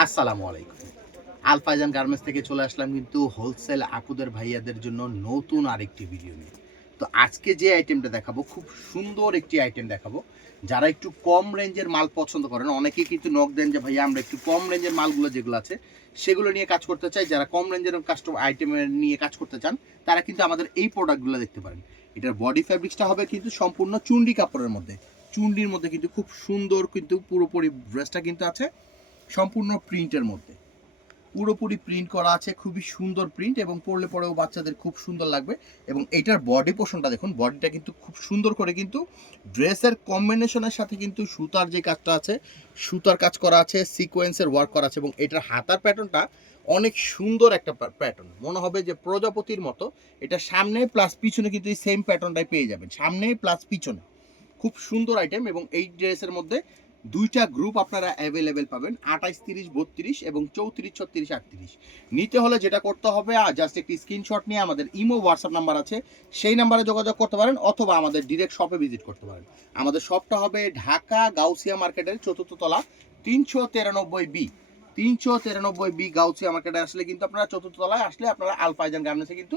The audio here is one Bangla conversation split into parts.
আসসালামু আলাইকুম। আলফাজান গার্মেন্টস থেকে চলে আসলাম কিন্তু হোলসেল আপুদের ভাইয়াদের জন্য নতুন আরেকটি ভিডিও নিয়ে। তো আজকে যে আইটেমটা দেখাবো খুব সুন্দর একটি আইটেম দেখাবো। যারা একটু কম রেঞ্জের মাল পছন্দ করেন, অনেকেই কিন্তু নক দেন যে ভাইয়া আমরা একটু কম রেঞ্জের মালগুলো যেগুলো আছে সেগুলো নিয়ে কাজ করতে চাই। যারা কম রেঞ্জের কাস্টম আইটেমের নিয়ে কাজ করতে চান তারা কিন্তু আমাদের এই প্রোডাক্টগুলো দেখতে পারেন। এটার বডি ফ্যাব্রিক্সটা হবে কিন্তু সম্পূর্ণ চুন্ডি কাপড়ের মধ্যে। চুন্ডির মধ্যে কিন্তু খুব সুন্দর কিন্তু পুরোপুরি ড্রেসটা কিন্তু আছে সম্পূর্ণ প্রিন্টের মধ্যে। পুরোপুরি প্রিন্ট করা আছে, খুবই সুন্দর প্রিন্ট এবং পরলে পরেও বাচ্চাদের খুব সুন্দর লাগবে। এবং এটার বডি পোর্শনটা দেখুন, বডিটা কিন্তু খুব সুন্দর করে কিন্তু ড্রেসের কম্বিনেশনের সাথে কিন্তু সুতার যে কাজটা আছে, সুতার কাজ করা আছে, সিকোয়েন্সের ওয়ার্ক করা আছে এবং এটার হাতার প্যাটার্নটা অনেক সুন্দর একটা প্যাটার্ন। মনে হবে যে প্রজাপতির মতো। এটা সামনে প্লাস পিছনে কিন্তু এই সেম প্যাটার্নটাই পেয়ে যাবেন, সামনে প্লাস পিছনে। খুব সুন্দর আইটেম এবং এই ড্রেসের মধ্যে দুইটা গ্রুপ আপনারা অ্যাভেলেবেল পাবেন, 28, 30, 32 এবং 34, 36, 38। নিতে হলে যেটা করতে হবে, জাস্ট একটি স্ক্রিনশট নিয়ে আমাদের ইমো হোয়াটসঅ্যাপ নাম্বার আছে, সেই নাম্বারে যোগাযোগ করতে পারেন অথবা আমাদের ডিরেক্ট শপে ভিজিট করতে পারেন। আমাদের শপটা হবে ঢাকা গাউসিয়া মার্কেটের 4th তলা 393B। 393B গাউসিয়া মার্কেটে আসলে কিন্তু আপনারা 4th তলায় আসলে আপনারা আলফাইজান গার্মেন্টসে কিন্তু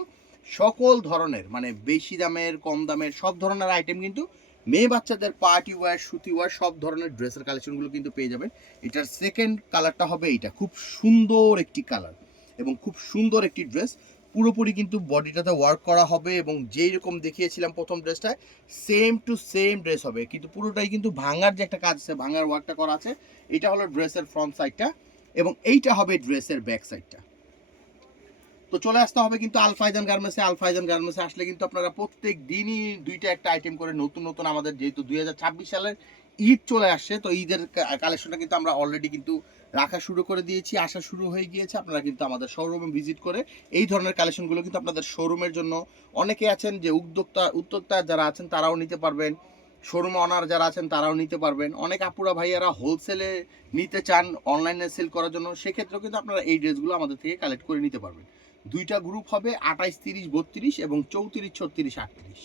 সকল ধরনের মানে বেশি দামের কম দামের সব ধরনের আইটেম কিন্তু মেয়ে বাচ্চাদের পার্টি ওয়্যার, সুতি ওয়্যার সব ধরনের ড্রেসের কালেকশনগুলো কিন্তু পেয়ে যাবেন। এটার সেকেন্ড কালারটা হবে এইটা, খুব সুন্দর একটি কালার এবং খুব সুন্দর একটি ড্রেস। পুরোপুরি কিন্তু বডিটাতে ওয়ার্ক করা হবে এবং যেই রকম দেখিয়েছিলাম প্রথম ড্রেসটায় সেম টু সেম ড্রেস হবে, কিন্তু পুরোটাই কিন্তু ভাঙার যে একটা কাজ আছে, ভাঙার ওয়ার্কটা করা আছে। এটা হলো ড্রেসের ফ্রন্ট সাইডটা এবং এইটা হবে ড্রেসের ব্যাক সাইডটা। তো চলে আসতে হবে কিন্তু আলফাইজান গার্মেন্টসে। আলফাইজান গার্মেন্টসে আসলে কিন্তু আপনারা প্রত্যেক দিনই দুইটা একটা আইটেম করে নতুন নতুন, আমাদের যেহেতু 2026 সালের ঈদ চলে আসছে, তো ঈদের কালেকশনটা কিন্তু আমরা অলরেডি কিন্তু রাখা শুরু করে দিয়েছি, আসা শুরু হয়ে গিয়েছে। আপনারা কিন্তু আমাদের শোরুমে ভিজিট করে এই ধরনের কালেকশনগুলো কিন্তু আপনাদের শোরুমের জন্য, অনেকে আছেন যে উদ্যোক্তা যারা আছেন তারাও নিতে পারবেন, শোরুমে অনার যারা আছেন তারাও নিতে পারবেন। অনেক আপুরা ভাইয়ারা হোলসেলে নিতে চান অনলাইনে সেল করার জন্য, সেক্ষেত্রেও কিন্তু আপনারা এই ড্রেসগুলো আমাদের থেকে কালেক্ট করে নিতে পারবেন। দুইটা গ্রুপ হবে, 28, 30, 32 এবং 34, 36, 38।